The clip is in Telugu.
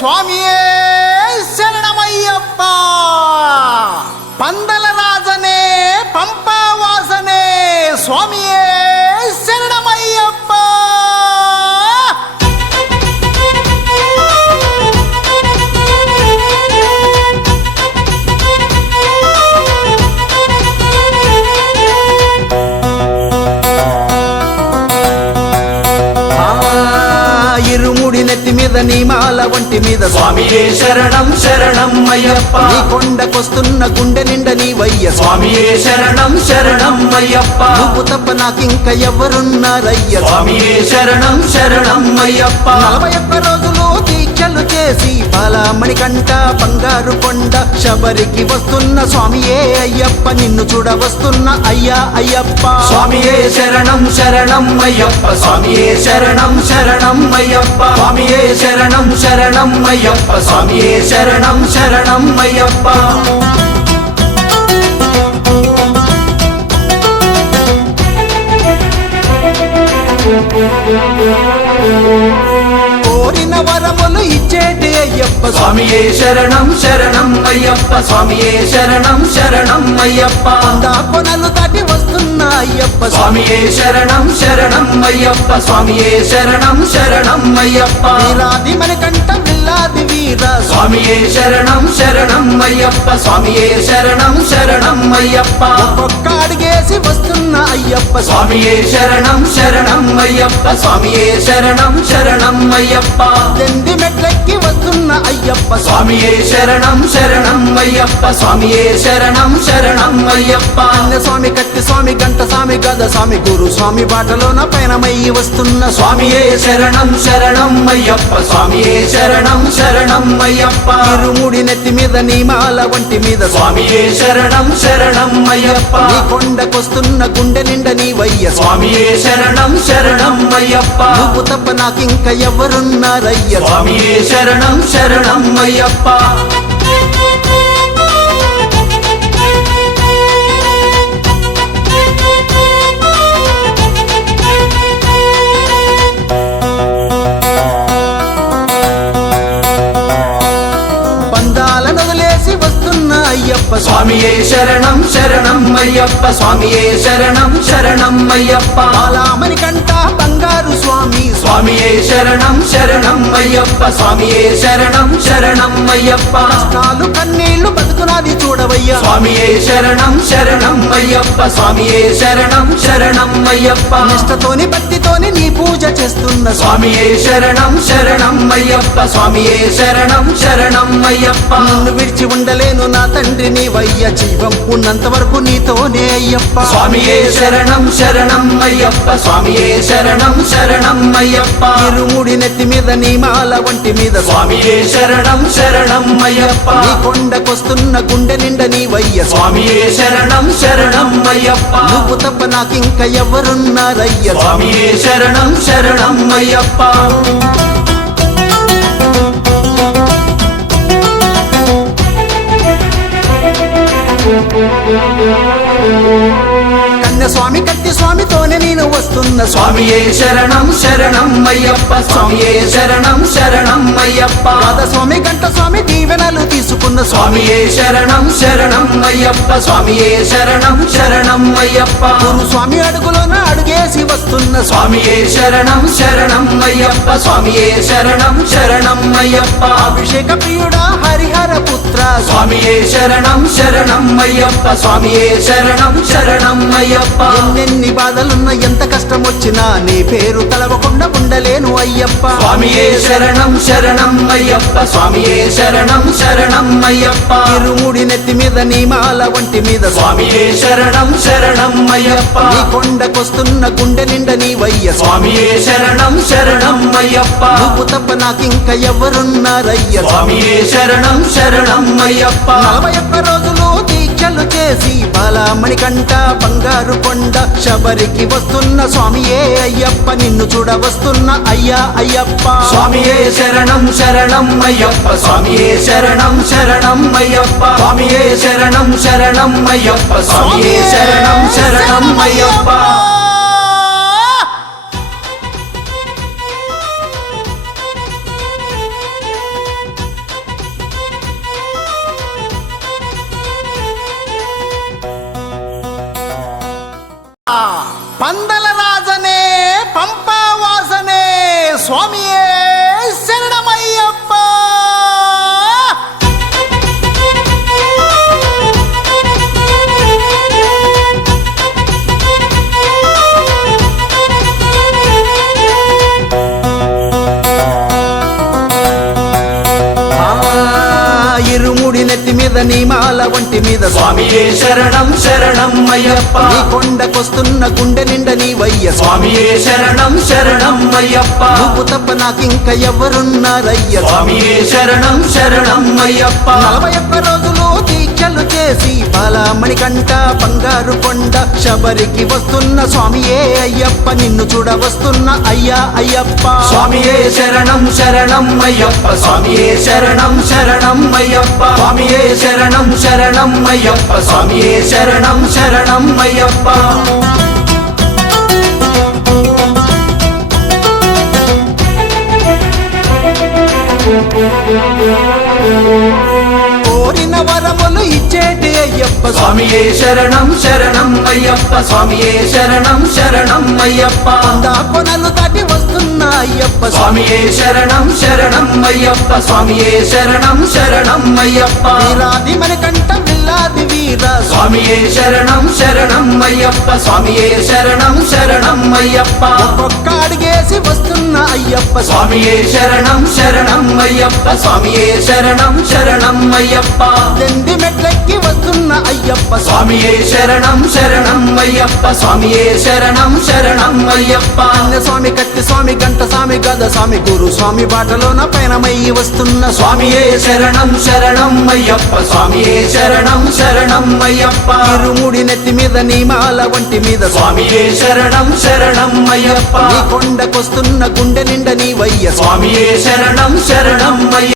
స్వామియే శరణమయ్యప్ప. పందల రాజనే పంపావాసనే స్వామియే శరణమయ్యప్ప. ఇరుముడి నెత్తి మీద నీ మాల వంటి మీద స్వామియే శరణం శరణం అయ్యప్ప. నీ కొండకొస్తున్న గుండె నిండా నీ వయ్య స్వామియే శరణం శరణం అయ్యప్ప. నువ్వు తప్ప నాకింక ఎవరున్నారయ్య. స్వామియే శరణం శరణం అయ్యప్ప. 41 రోజులు దీక్షలు చేసి బాలమణి కంట బంగారు కొండ శబరికి వస్తున్న స్వామియే అయ్యప్ప. నిన్ను చూడ వస్తున్న అయ్యా అయ్యప్ప. స్వామియే శరణం శరణం అయ్యప్ప. స్వామియే శరణం శరణం అయ్యప్ప. స్వామియే శరణం శరణం అయ్యప్ప. స్వామియే శరణం శరణం అయ్యప్ప. కోరిన వరములు ఇచ్చేటి అయ్యప్ప. స్వామియే శరణం శరణం అయ్యప్ప. స్వామియే శరణం శరణం అయ్యప్ప. కొనలు దాటి వస్తున్న అయ్యప్ప. స్వామియే శరణం శరణం అయ్యప్ప. స్వామియే శరణం శరణం అయ్యప్ప. వీరాది మణికంఠ విల్లాది వీర స్వామియే శరణం శరణం అయ్యప్ప. స్వామియే శరణం శరణం అయ్యప్ప. ఒక్కొక్క అడిగేసి వస్తున్న అయ్యప్ప. స్వామియే శరణం శరణం అయ్యప్ప. స్వామియే శరణం శరణం అయ్యప్ప. దండి మెట్లెక్కి వస్తున్న అయ్యప్ప. స్వామియే శరణం శరణం అయ్యప్ప. స్వామియే శరణం శరణం అయ్యప్ప. స్వామి కత్తి స్వామి గంట స్వామి గద స్వామి గురు స్వామి బాటలోన పయనమయ్యి వస్తున్న స్వామియే శరణం శరణం అయ్యప్ప. స్వామియే శరణం శరణం అయ్యప్ప. ఇరుముడి నెత్తి మీద నీ మాల వంటి మీద స్వామియే శరణం శరణం అయ్యప్ప. నీ కొండకొస్తున్న గుండె నిండా నీ వయ్య స్వామియే శరణం శరణం అయ్యప్ప. నువ్వు తప్ప నాకింక ఎవరున్నారయ్య. స్వామియే శరణం శరణం అయ్యప్ప. బంధాలను వదిలేసి వస్తున్న అయ్యప్ప. స్వామియే శరణం శరణం అయ్యప్ప. స్వామియే శరణం శరణం అయ్యప్ప. బాలమణి కంట బంగారు స్వామి స్వామియే శరణం శరణం అయ్యప్ప. స్వామియే శరణం శరణం అయ్యప్ప. కష్టాలు కన్నీళ్లు బతుకునాది చూడవయ్యా. స్వామియే శరణం శరణం అయ్యప్ప. స్వామియే శరణం శరణం అయ్యప్ప. నిష్టతోని భక్తితోని నీ పూజ చేస్తున్న స్వామియే శరణం శరణం అయ్యప్ప. స్వామియే శరణం శరణం అయ్యప్ప. నిన్ను విడిచి ఉండలేను నా తండ్రి నీ వయ్య. జీవం ఉన్నంత వరకు నీతోనే అయ్యప్ప. స్వామియే శరణం శరణం అయ్యప్ప. స్వామియే శరణం శరణం అయ్యప్ప. ఇరుముడి నెత్తి మీద నీ మాల వంటి మీద స్వామియే శరణం శరణం అయ్యప్ప. నీ కొండకొస్తున్న గుండె నిండా నీ వయ్య. స్వామియే శరణం శరణం అయ్యప్ప. నువ్వు తప్ప నాకింక ఎవరున్నారయ్య. స్వామియే శరణం శరణం అయ్యప్ప. కన్య స్వామి కత్తి స్వామితోనే నేను వస్తున్న స్వామియే శరణం శరణం అయ్యప్ప. స్వామియే శరణం శరణం అయ్యప్ప. పాద స్వామి గంట స్వామి దీవెనలు తీసుకున్న స్వామియే శరణం శరణం అయ్యప్ప. స్వామియే శరణం శరణం అయ్యప్ప. గురు స్వామి అడుగులోన అడుగేసి వస్తున్న స్వామియే శరణం శరణం అయ్యప్ప. స్వామియే శరణం శరణం అయ్యప్ప. అభిషేక ప్రియుడా హరిహర పుత్ర స్వామియే శరణం శరణం అయ్యప్ప. స్వామియే శరణం శరణం అయ్యప్ప. ఎన్నెన్ని బాధలున్న ఎంత కష్టం వచ్చినా నీ పేరు తలవకుండా ఉండలేను అయ్యప్ప. స్వామియే శరణం శరణం అయ్యప్ప. స్వామియే శరణం శరణం అయ్యప్ప. ఇరుముడి నెత్తి మీద నీ మాల వంటి మీద స్వామియే శరణం శరణం అయ్యప్ప. నీ కొండకొస్తున్న గుండె నిండా నీ వయ్య. స్వామియే శరణం శరణం అయ్యప్ప. నువ్వు తప్ప నాకింక ఎవరున్నారయ్య. స్వామియే శరణం శరణం అయ్యప్ప. 41 రోజులు దీక్షలు చేసి బాలమణి కంట బంగారు కొండ శబరికి వస్తున్న స్వామియే అయ్యప్ప. నిన్ను చూడ వస్తున్న అయ్యా అయ్యప్ప. స్వామియే శరణం శరణం అయ్యప్ప. స్వామియే శరణం శరణం అయ్యప్ప. స్వామియే శరణం శరణం అయ్యప్ప. స్వామియే శరణం శరణం అయ్యప్ప. పందల రాజనే పంపావాసనే స్వామియే శరణమయ్యప్ప. ఇరుముడి నెత్తి మీద నీ మాల వంటి మీద స్వామియే శరణం శరణం అయ్యప్ప నీ కొండకొస్తున్న గుండె నిండా నీ వయ్య స్వామియే శరణం శరణం అయ్యప్ప నువ్వు తప్ప నాకింక ఎవరున్నారయ్య స్వామియే శరణం శరణం అయ్యప్ప 41 రోజులు దీక్షలు చేసి బాలమణి కంట బంగారు కొండ శబరికి వస్తున్న స్వామియే అయ్యప్ప నిన్ను చూడ వస్తున్న అయ్యా అయ్యప్ప. స్వామియే శరణం శరణం అయ్యప్ప స్వామియే శరణం శరణం అయ్యప్ప స్వామియే శరణం శరణం అయ్యప్ప స్వామియే శరణం శరణం అయ్యప్ప. కోరిన వరములు ఇచ్చేటి అయ్యప్ప స్వామియే శరణం శరణం అయ్యప్ప స్వామియే శరణం శరణం అయ్యప్ప కొనలు దాటి వస్తున్న అయ్యప్ప స్వామియే శరణం శరణం అయ్యప్ప స్వామియే శరణం శరణం అయ్యప్ప వీరాది మన కంట విల్లాది వీర స్వామియే శరణం శరణం అయ్యప్ప స్వామియే శరణం శరణం అయ్యప్ప ఒక్కొక్క అడిగేసి వస్తున్న అయ్యప్ప స్వామియే శరణం శరణం అయ్యప్ప స్వామియే శరణం శరణం అయ్యప్ప ఎండి మెట్లెక్కి వస్తున్న అయ్యప్ప స్వామియే శరణం శరణం అయ్యప్ప స్వామియే శరణం శరణం అయ్యప్ప స్వామి కత్తి స్వామి గంట స్వామి గద స్వామి గురు స్వామి బాటలోన పయనమయ్యి వస్తున్న స్వామియే శరణం శరణం అయ్యప్ప స్వామియే శరణం శరణం అయ్యప్ప ఇరుముడి నెత్తి మీద నీ మాల వంటి మీద స్వామియే శరణం శరణం అయ్యప్ప నీ కొండకొస్తున్న గుండె నిండా నీ వయ్య స్వామియే శరణం శరణం అయ్యప్ప